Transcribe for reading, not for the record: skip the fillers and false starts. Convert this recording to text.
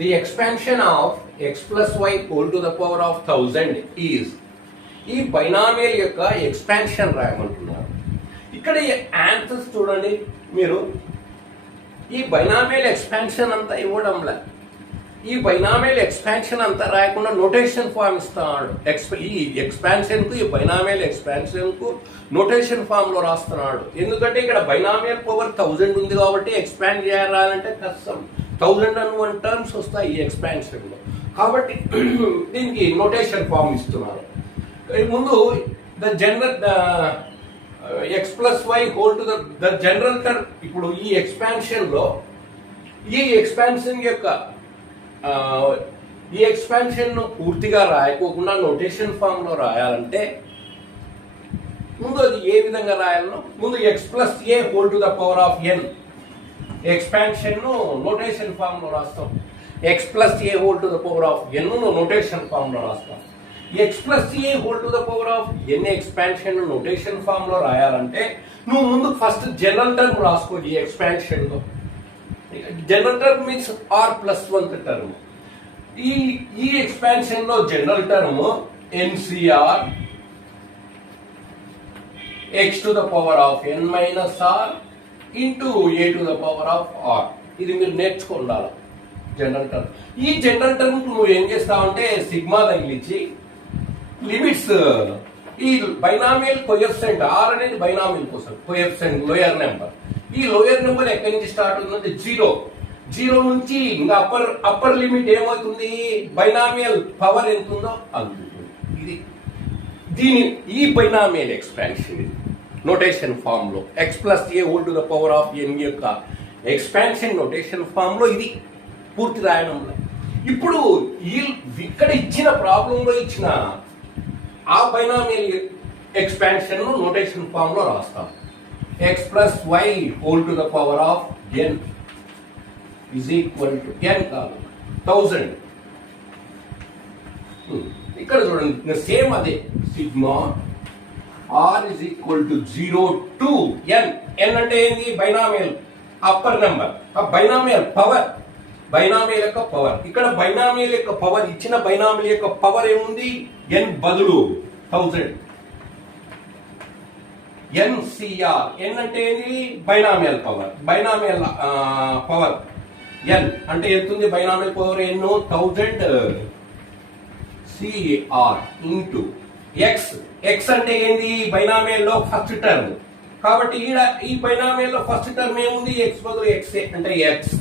the expansion of x plus y whole to the power of 1000 is ఈ binomial యొక్క expansion రాయమంటున్నారు. ఇక్కడ answers చూడండి మీరు. ఈ బైనామియల్ ఎక్స్పాన్షన్ అంతా ఇవ్వడంలే, ఈ బైనామియల్ ఎక్స్పాన్షన్ అంతా రాయకుండా నోటేషన్ ఫామ్ ఇస్తున్నాడు. ఈ ఎక్స్పాన్షన్కు, ఈ బైనామియల్ ఎక్స్పాన్షన్కు నోటేషన్ ఫామ్లో రాస్తున్నాడు. ఎందుకంటే ఇక్కడ బైనామియల్ పవర్ 1000 ఉంది కాబట్టి ఎక్స్పాండ్ చేయాలంటే కష్టం. 1001 టర్మ్స్ వస్తాయి ఈ ఎక్స్పాన్షన్లో, కాబట్టి దీనికి నోటేషన్ ఫామ్ ఇస్తున్నారు. ముందు the general x plus y whole to the general term. ఇప్పుడు ఈ ఎక్స్పాన్షన్లో ఈ ఎక్స్పాన్షన్ యొక్క ఈ ఎక్స్పాన్షన్ను పూర్తిగా రాయకోకుండా నోటేషన్ ఫామ్లో రాయాలంటే ముందు అది ఏ విధంగా రాయాలనో ముందు x plus a whole to the power of n ఎక్స్పాన్షన్ను నోటేషన్ ఫామ్లో రాస్తాం. X plus a whole to the power of n notation ఫామ్లో రాస్తాం. X plus a whole to the power of n expansion notation ఫామ్లో రాయాలంటే నువ్వు ముందు first general term రాసుకో. ఈ ఎక్స్పాన్షన్లో general term means r plus 1th term. ఈ ఎక్స్పాన్షన్లో general term nCr x to the power of n minus are into a to the power of r. ఇది మీరు నేర్చుకోవాలి జనరల్ టర్మ్. ఈ జనరల్ టర్మ్ నువ్వు ఏం చేస్తావంటే సిగ్మా తగిలించి లిమిట్స్ ఈ బైనామియల్ కోఎఫిషియంట్ ఆర్ అనేది బైనామియల్ కోసం కోఎఫిషియంట్ లోయర్ నెంబర్. ఈ లోయర్ నెంబర్ ఎక్కడి నుంచి స్టార్ట్ అవుతుందంటే జీరో నుంచి ఇంకా అప్పర్ లిమిట్ ఏమవుతుంది, బైనామియల్ పవర్ ఎంత ఉందో అందుతుంది. ఇది ఈ బైనామియల్ ఎక్స్పాన్షన్ నోటేషన్ ఫామ్ లో x plus a whole to the power of n యొక్క ఎక్స్పాన్షన్ నోటేషన్ ఫామ్ లో ఇది పూర్తి రాయడంలో. ఇప్పుడు ఇక్కడ ఇచ్చిన ప్రాబ్లంలో ఇచ్చిన ఆ బైనామియల్ ఎక్స్పాన్షన్ నోటేషన్ ఫామ్ లో రాస్తాం. X plus y whole to the power of n is equal to n కాదు 1000. ఇక్కడ చూడండి సేమ్ అదే sigma r is equal to 0 to n. N అంటే ఏంది, binomial upper number, binomial power, binomial యొక్క power. ఇక్కడ బైనామియల్ యొక్క పవర్ ఇచ్చిన బైనామియల్ యొక్క పవర్ ఏముంది, ఎన్ బదులు 1000. ఎన్సిఆర్ ఎన్ అంటే ఏంది, binomial power, binomial power n అంటే ఎంత ఉంది, binomial power n 1000 CR into X. X అంటే ఏంది, బైనామియల్ లో ఫస్ట్ టర్మ్ కాబట్టి ఈ బైనామియల్ లో ఫస్ట్ టర్మ్ ఏముంది, ఎక్స్ బదులు ఎక్స్ అంటే ఎక్స్